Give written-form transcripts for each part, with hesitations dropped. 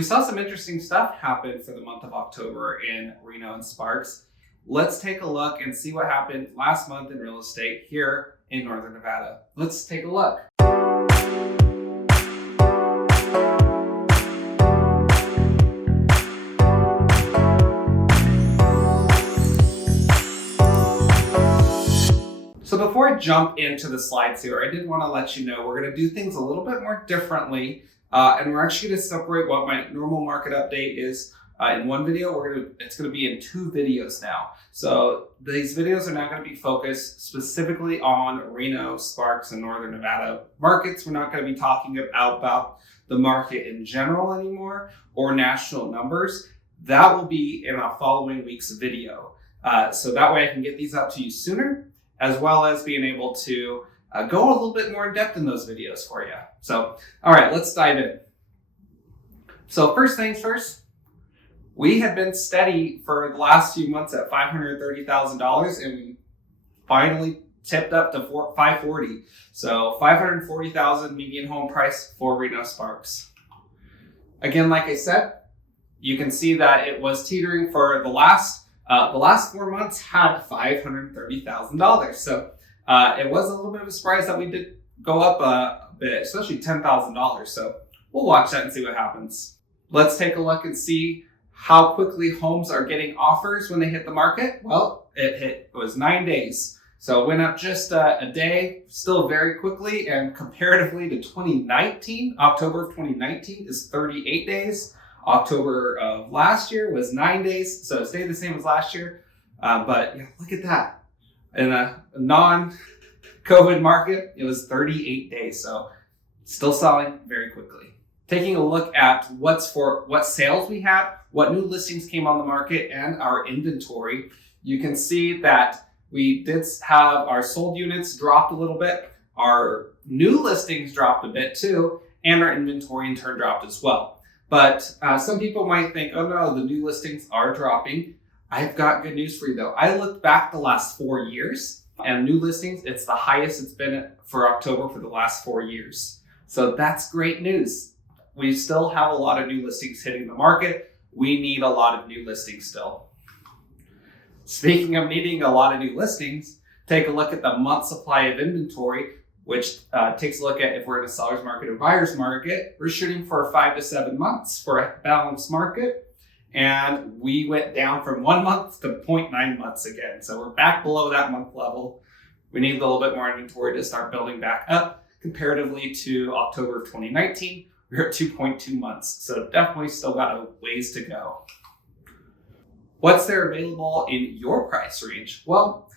We saw some interesting stuff happen for the month of October in Reno and Sparks. Let's take a look and see what happened last month in real estate here in Northern Nevada. Let's take a look. So before I jump into the slides here, I did want to let you know we're going to do things a little bit more differently, and we're actually going to separate what my normal market update is in one video. It's going to be in two videos now. So these videos are now going to be focused specifically on Reno, Sparks, and Northern Nevada markets. We're not going to be talking about the market in general anymore or national numbers. That will be in a following week's video. So that way I can get these out to you sooner, as well as being able to go a little bit more in depth in those videos for you. So, all right, let's dive in. So first things first, we have been steady for the last few months at $530,000, and we finally tipped up to $540,000. So $540,000 median home price for Reno Sparks. Again, like I said, you can see that it was teetering for the last 4 months had $530,000. So it was a little bit of a surprise that we did go up a bit, especially $10,000. So we'll watch that and see what happens. Let's take a look and see how quickly homes are getting offers when they hit the market. Well, it was 9 days. So it went up just a day, still very quickly, and comparatively to 2019, October of 2019 is 38 days. October of last year was 9 days, so it stayed the same as last year. But yeah, look at that. In a non-COVID market, it was 38 days, so still selling very quickly. Taking a look at what sales we had, what new listings came on the market, and our inventory, you can see that we did have our sold units dropped a little bit, our new listings dropped a bit too, and our inventory in turn dropped as well. But some people might think, oh no, the new listings are dropping. I've got good news for you though. I looked back the last 4 years, and new listings, it's the highest it's been for October for the last 4 years. So that's great news. We still have a lot of new listings hitting the market. We need a lot of new listings still. Speaking of needing a lot of new listings, take a look at the month supply of inventory, which takes a look at if we're in a seller's market or buyer's market. We're shooting for 5 to 7 months for a balanced market. And we went down from 1 month to 0.9 months again. So we're back below that month level. We need a little bit more inventory to start building back up. Comparatively to October of 2019, we're at 2.2 months. So definitely still got a ways to go. What's there available in your price range? Well,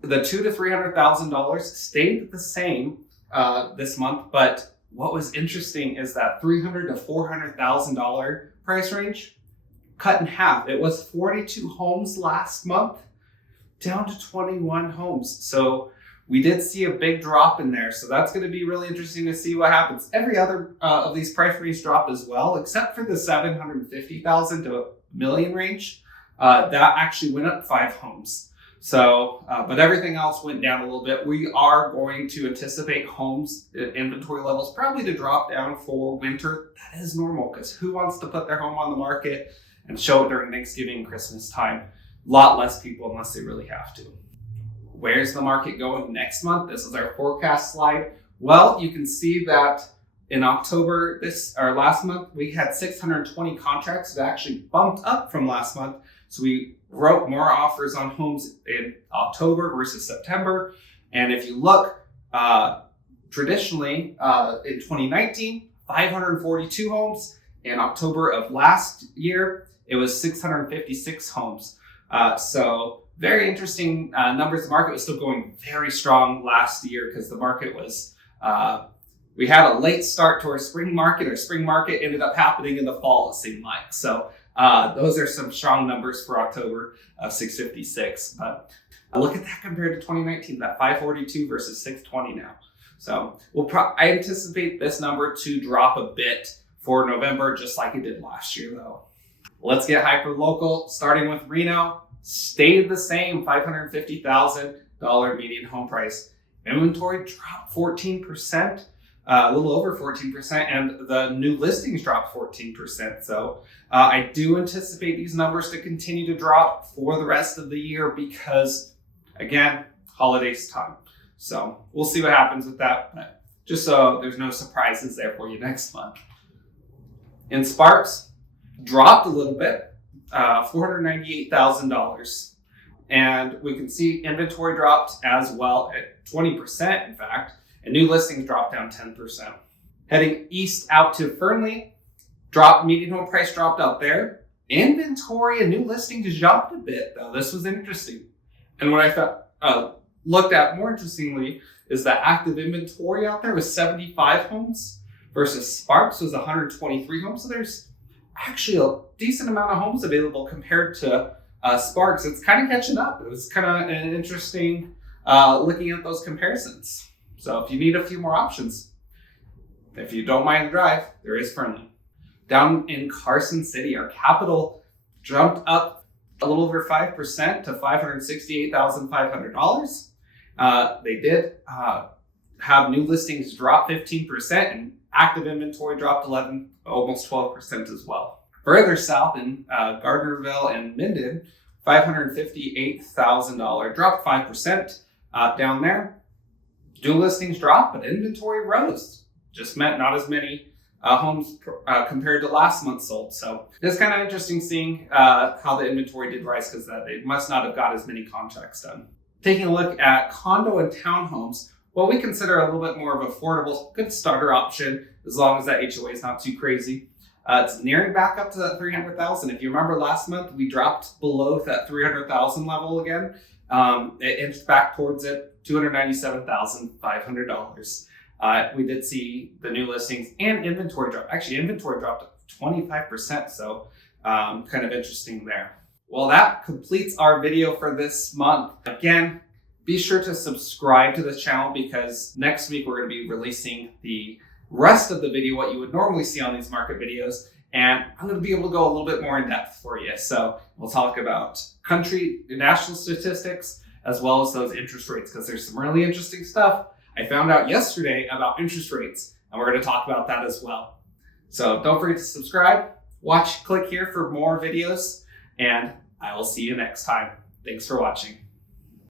the $200,000 to $300,000 stayed the same this month, but what was interesting is that $300,000 to $400,000 price range cut in half. It was 42 homes last month, down to 21 homes. So we did see a big drop in there. So that's going to be really interesting to see what happens. Every other of these price ranges dropped as well, except for the $750,000 to $1 million range. That actually went up 5 homes. So, but everything else went down a little bit. We are going to anticipate homes inventory levels probably to drop down for winter. That is normal, because who wants to put their home on the market and show it during Thanksgiving and Christmas time? A lot less people unless they really have to. Where's the market going next month? This is our forecast slide. Well, you can see that in October, last month, we had 620 contracts that actually bumped up from last month. So we wrote more offers on homes in October versus September. And if you look, traditionally in 2019, 542 homes. In October of last year, it was 656 homes. So very interesting numbers. The market was still going very strong last year because the market was, we had a late start to our spring market. Our spring market ended up happening in the fall, it seemed like. So those are some strong numbers for October of 656. But look at that compared to 2019, that 542 versus 620 now. So I anticipate this number to drop a bit for November, just like it did last year though. Let's get hyper local, starting with Reno. Stayed the same, $550,000 median home price. Inventory dropped 14%. a little over 14%, and the new listings dropped 14%. So I do anticipate these numbers to continue to drop for the rest of the year because, again, holidays time. So we'll see what happens with that. But just so there's no surprises there for you next month. In Sparks, dropped a little bit, $498,000. And we can see inventory dropped as well at 20%, in fact, and new listings dropped down 10%. Heading east out to Fernley, median home price dropped out there. Inventory and new listings jumped a bit, though. This was interesting. And what I looked at more interestingly is that active inventory out there was 75 homes versus Sparks was 123 homes. So there's actually a decent amount of homes available compared to Sparks. It's kind of catching up. It was kind of an interesting looking at those comparisons. So if you need a few more options, if you don't mind the drive, there is Fernley. Down in Carson City, our capital jumped up a little over 5% to $568,500. They did have new listings drop 15% and active inventory dropped almost 12% as well. Further south in Gardnerville and Minden, $558,000, dropped 5% down there. New listings dropped, but inventory rose. Just meant not as many homes compared to last month sold. So it's kind of interesting seeing how the inventory did rise because they must not have got as many contracts done. Taking a look at condo and townhomes, what we consider a little bit more of affordable, good starter option as long as that HOA is not too crazy. It's nearing back up to that 300,000. If you remember last month, we dropped below that 300,000 level again. It inched back towards it, $297,500. We did see the new listings and inventory drop. Actually, inventory dropped 25%, so kind of interesting there. Well, that completes our video for this month. Again, be sure to subscribe to this channel because next week we're going to be releasing the rest of the video, what you would normally see on these market videos, and I'm going to be able to go a little bit more in depth for you. So we'll talk about country, national statistics, as well as those interest rates, because there's some really interesting stuff I found out yesterday about interest rates, and we're going to talk about that as well. So don't forget to subscribe, click here for more videos, and I will see you next time. Thanks for watching.